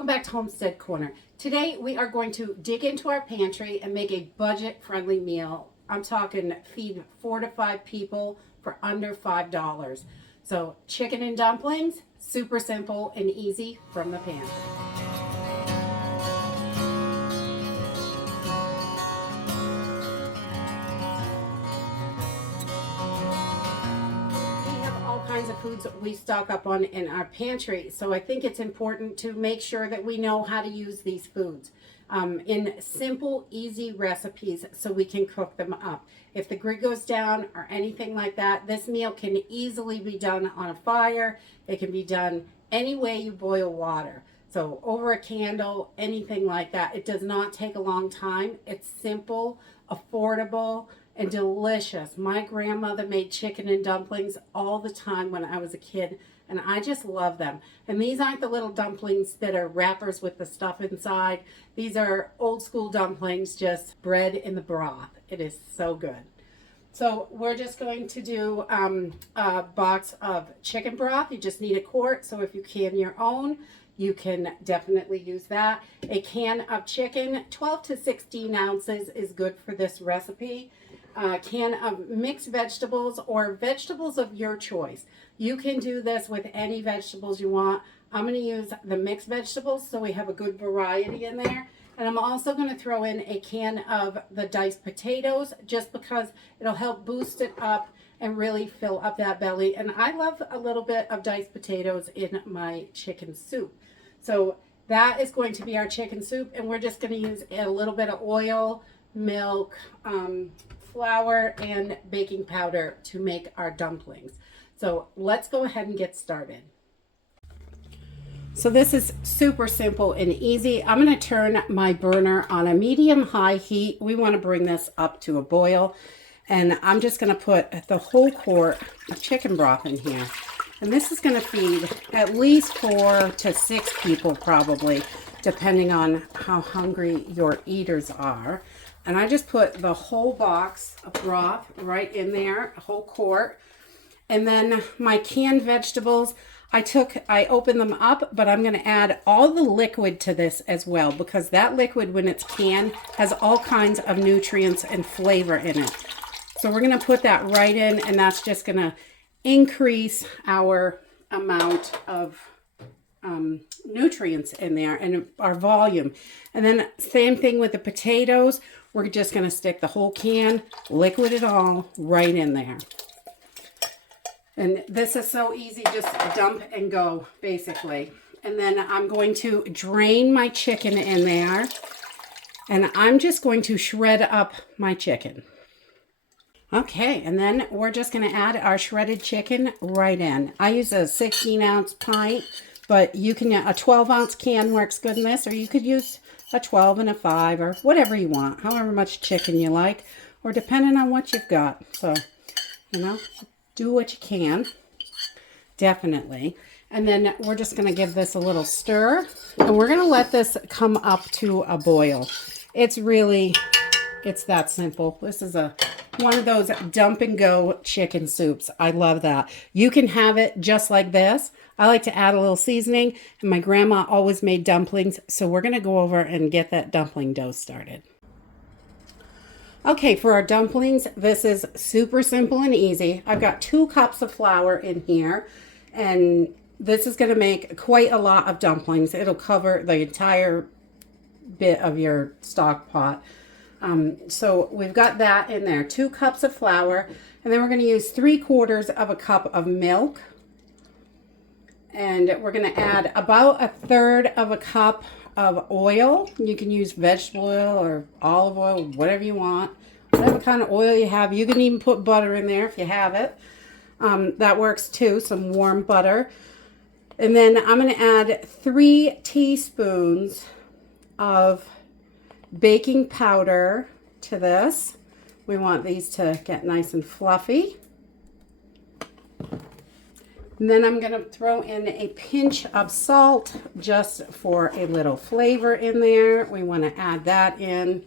welcome back to Homestead Corner. Today we are going to dig into our pantry and make a budget-friendly meal. I'm talking feed 4 to 5 people for under $5. So chicken and dumplings, super simple and easy from the pantry. Kinds of foods that we stock up on in our pantry, so I think it's important to make sure that we know how to use these foods in simple, easy recipes so we can cook them up. If the grid goes down or anything like that, this meal can easily be done on a fire. It can be done any way you boil water, so over a candle, anything like that. It does not take a long time. It's simple, affordable, and delicious. My grandmother made chicken and dumplings all the time when I was a kid, and I just love them. And these aren't the little dumplings that are wrappers with the stuff inside. These are old school dumplings, just bread in the broth. It is so good. So we're just going to do a box of chicken broth. You just need a quart, so if you can your own, you can definitely use that. A can of chicken, 12 to 16 ounces is good for this recipe. A can of mixed vegetables or vegetables of your choice. You can do this with any vegetables you want. I'm going to use the mixed vegetables so we have a good variety in there. And I'm also going to throw in a can of the diced potatoes just because it'll help boost it up and really fill up that belly. And I love a little bit of diced potatoes in my chicken soup. So that is going to be our chicken soup, and we're just going to use a little bit of oil, milk, flour, and baking powder to make our dumplings. So let's go ahead and get started. So this is super simple and easy. I'm going to turn my burner on a medium-high heat. We want to bring this up to a boil, and I'm just going to put the whole quart of chicken broth in here. And this is going to feed at least 4 to 6 people probably, depending on how hungry your eaters are. And I just put the whole box of broth right in there, a whole quart. And then my canned vegetables, I opened them up, but I'm going to add all the liquid to this as well, because that liquid, when it's canned, has all kinds of nutrients and flavor in it. So we're going to put that right in, and that's just going to increase our amount of nutrients in there and our volume. And then same thing with the potatoes. We're just going to stick the whole can, liquid it all, right in there. And this is so easy, just dump and go, basically. And then I'm going to drain my chicken in there, and I'm just going to shred up my chicken. Okay, and then we're just going to add our shredded chicken right in. I use a 16-ounce pint, but you can, a 12-ounce can works good in this, or you could use a 12 and a 5 or whatever you want, however much chicken you like, or depending on what you've got. So, do what you can, definitely. And then we're just going to give this a little stir, and we're going to let this come up to a boil. It's that simple. This is one of those dump and go chicken soups. I love that. You can have it just like this. I like to add a little seasoning, and my grandma always made dumplings, so we're going to go over and get that dumpling dough started. Okay, for our dumplings, this is super simple and easy. I've got 2 cups of flour in here, and this is going to make quite a lot of dumplings. It'll cover the entire bit of your stock pot. So we've got that in there, 2 cups of flour, and then we're going to use 3/4 of a cup of milk. And we're going to add about 1/3 of a cup of oil. You can use vegetable oil or olive oil, whatever you want, whatever kind of oil you have. You can even put butter in there if you have it. That works too, some warm butter. And then I'm going to add 3 teaspoons of baking powder to this. We want these to get nice and fluffy. And then I'm going to throw in a pinch of salt just for a little flavor in there. We want to add that in,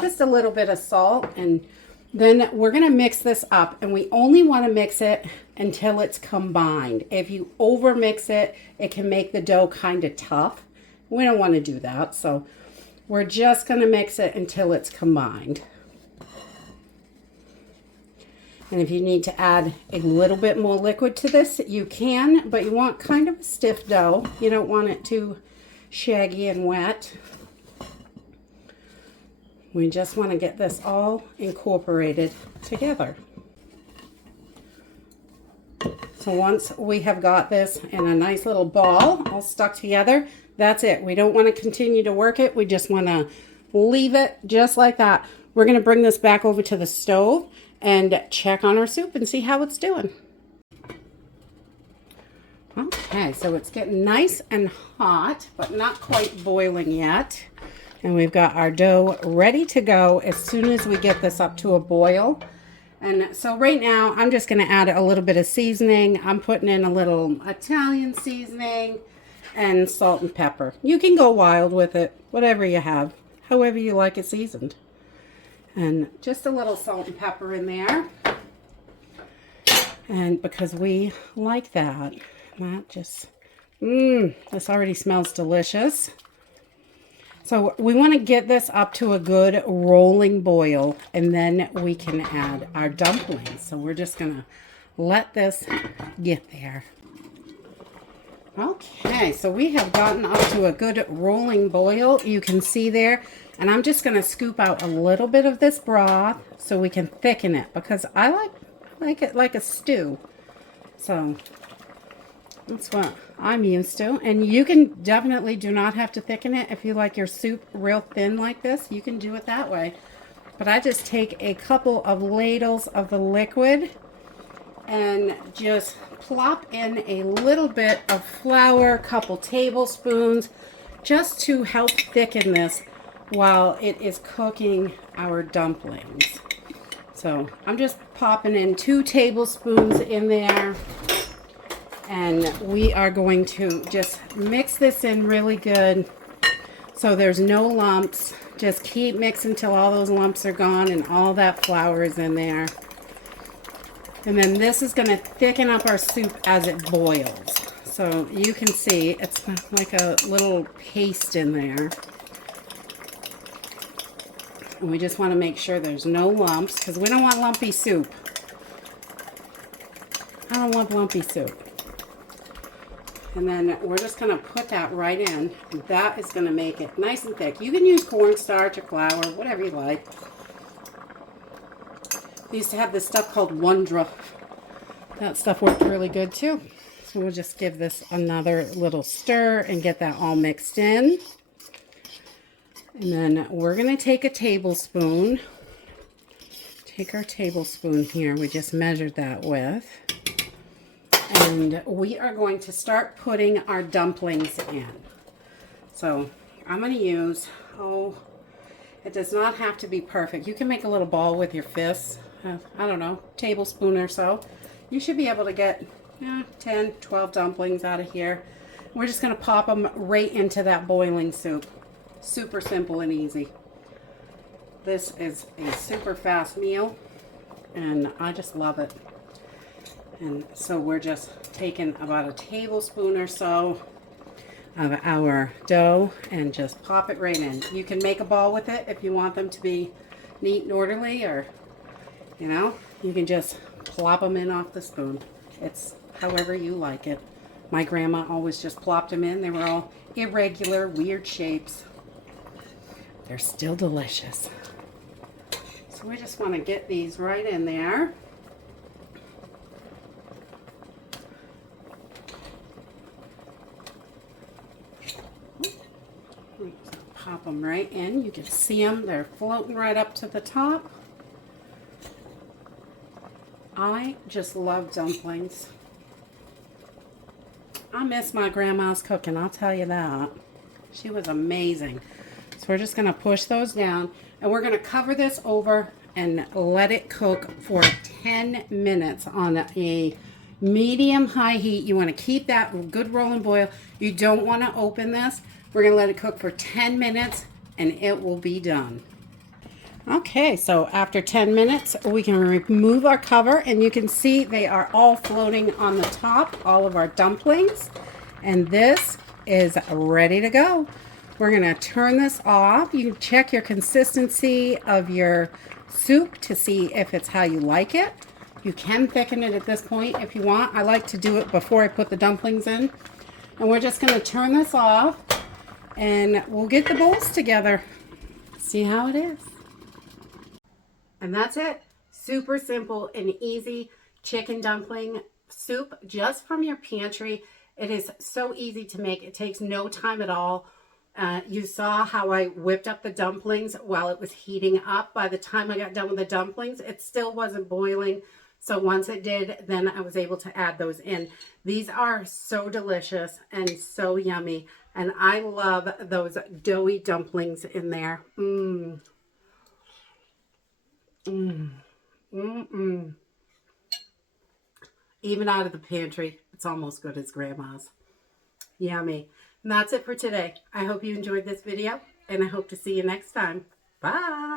just a little bit of salt. And then we're going to mix this up, and we only want to mix it until it's combined. If you over mix it, it can make the dough kind of tough. We don't want to do that, so we're just going to mix it until it's combined. And if you need to add a little bit more liquid to this, you can, but you want kind of a stiff dough. You don't want it too shaggy and wet. We just want to get this all incorporated together. So once we have got this in a nice little ball all stuck together, that's it. We don't want to continue to work it. We just want to leave it just like that. We're going to bring this back over to the stove and check on our soup and see how it's doing. Okay, so it's getting nice and hot, but not quite boiling yet. And we've got our dough ready to go as soon as we get this up to a boil. And so right now, I'm just going to add a little bit of seasoning. I'm putting in a little Italian seasoning and salt and pepper. You can go wild with it, whatever you have, however you like it seasoned. And just a little salt and pepper in there. And because we like that, that just, this already smells delicious. So we want to get this up to a good rolling boil, and then we can add our dumplings. So we're just going to let this get there. Okay, so we have gotten up to a good rolling boil. You can see there. And I'm just going to scoop out a little bit of this broth so we can thicken it, because I like it like a stew. So that's what I'm used to. And you can definitely do not have to thicken it. If you like your soup real thin like this, you can do it that way. But I just take a couple of ladles of the liquid and just plop in a little bit of flour, a couple tablespoons, just to help thicken this while it is cooking our dumplings. So I'm just popping in 2 tablespoons in there, and we are going to just mix this in really good so there's no lumps. Just keep mixing till all those lumps are gone and all that flour is in there. And then this is going to thicken up our soup as it boils. So you can see it's like a little paste in there. And we just want to make sure there's no lumps, because we don't want lumpy soup. I don't want lumpy soup. And then we're just going to put that right in. And that is going to make it nice and thick. You can use cornstarch or flour, whatever you like. We used to have this stuff called Wondra. That stuff worked really good too. So we'll just give this another little stir and get that all mixed in. And then we're going to take a tablespoon. Take our tablespoon here. We just measured that with. And we are going to start putting our dumplings in. So I'm going to use, it does not have to be perfect. You can make a little ball with your fists. I don't know, tablespoon or so. You should be able to get 10, 12 dumplings out of here. We're just going to pop them right into that boiling soup. Super simple and easy. This is a super fast meal, and I just love it. And so we're just taking about a tablespoon or so of our dough and just pop it right in. You can make a ball with it if you want them to be neat and orderly, or, you know, you can just plop them in off the spoon. It's however you like it. My grandma always just plopped them in. They were all irregular, weird shapes. They're still delicious. So we just want to get these right in there. Pop them right in. You can see them. They're floating right up to the top. I just love dumplings. I miss my grandma's cooking, I'll tell you that. She was amazing. So we're just going to push those down, and we're going to cover this over and let it cook for 10 minutes on a medium high heat. You want to keep that good rolling boil. You don't want to open this. We're going to let it cook for 10 minutes and it will be done. Okay, so after 10 minutes, we can remove our cover, and you can see they are all floating on the top, all of our dumplings. And this is ready to go. We're going to turn this off. You can check your consistency of your soup to see if it's how you like it. You can thicken it at this point if you want. I like to do it before I put the dumplings in. And we're just going to turn this off and we'll get the bowls together. See how it is. And that's it. Super simple and easy chicken dumpling soup just from your pantry. It is so easy to make. It takes no time at all. You saw how I whipped up the dumplings while it was heating up. By the time I got done with the dumplings, it still wasn't boiling. So once it did, then I was able to add those in. These are so delicious and so yummy. And I love those doughy dumplings in there. Mmm. Mmm. Mmm. Even out of the pantry, it's almost good as Grandma's. Yummy. And that's it for today. I hope you enjoyed this video, and I hope to see you next time. Bye.